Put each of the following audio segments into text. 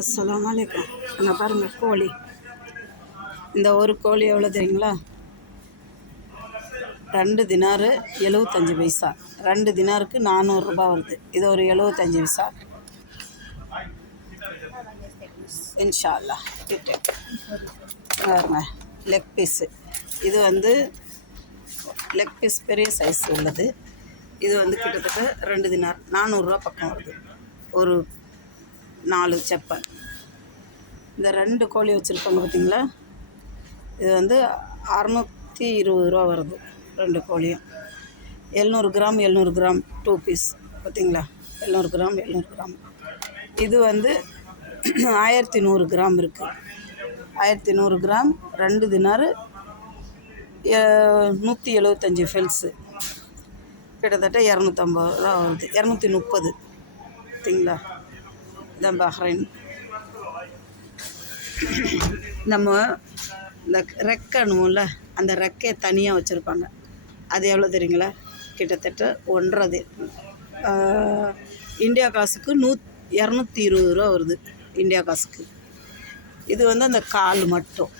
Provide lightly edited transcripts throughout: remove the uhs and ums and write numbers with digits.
அஸ்ஸலாமு அலைக்கும். அங்கே பாருங்கள் கோழி. இந்த ஒரு கோழி எவ்வளோ தெரியுங்களா? 2 தினாரு 75 பைசா. 2 தினாருக்கு 400 ரூபா வருது. இது ஒரு 75 பைசா. இன்ஷா அல்லாஹ். பாருங்க லெக் பீஸு. இது லெக் பீஸ் பெரிய சைஸ் உள்ளது. இது கிட்டத்தட்ட 2 தினார் 400 பக்கம் வருது. ஒரு 4 செப்பை. இந்த 2 கோழி வச்சுருப்பாங்க பார்த்தீங்களா? இது 620 ரூபா வருது. 2 கோழியும் 700 கிராம் 700 கிராம் 2 பீஸ் பார்த்தீங்களா? 700 கிராம் 700 கிராம். இது 1100 கிராம் இருக்குது. 1100 கிராம் 2 தினார் 175 ஃபெல்ஸு. கிட்டத்தட்ட 250 ரூபா வருது. 230 பார்த்தீங்களா? இதான் பஹ்ரைன். நம்ம இந்த ரெக்கணும்ல, அந்த ரெக்கையை தனியாக வச்சுருப்பாங்க. அது எவ்வளோ தெரியுங்களா? கிட்டத்தட்ட 1.5 இந்தியா காசுக்கு 220 ரூபா வருது. இந்தியா காசுக்கு. இது அந்த கால் மட்டும்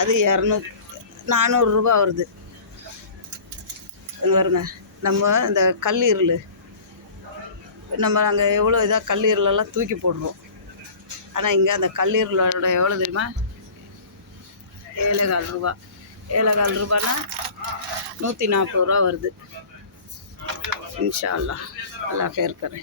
அது 400 ரூபா வருது. பாருங்க, நம்ம இந்த கல்லீரல் நம்ம அங்கே எவ்வளோ இதாக கல்லீரலெல்லாம் தூக்கி போடுறோம். ஆனால் இங்கே அந்த கல்லீரலோட எவ்வளோ தெரியுமா? 7.25 ரூபா. 7.25 ரூபான்னா 140 ரூபா வருது. இன்ஷா அல்லாஹ். அல்லாஹ் கேர் கரே.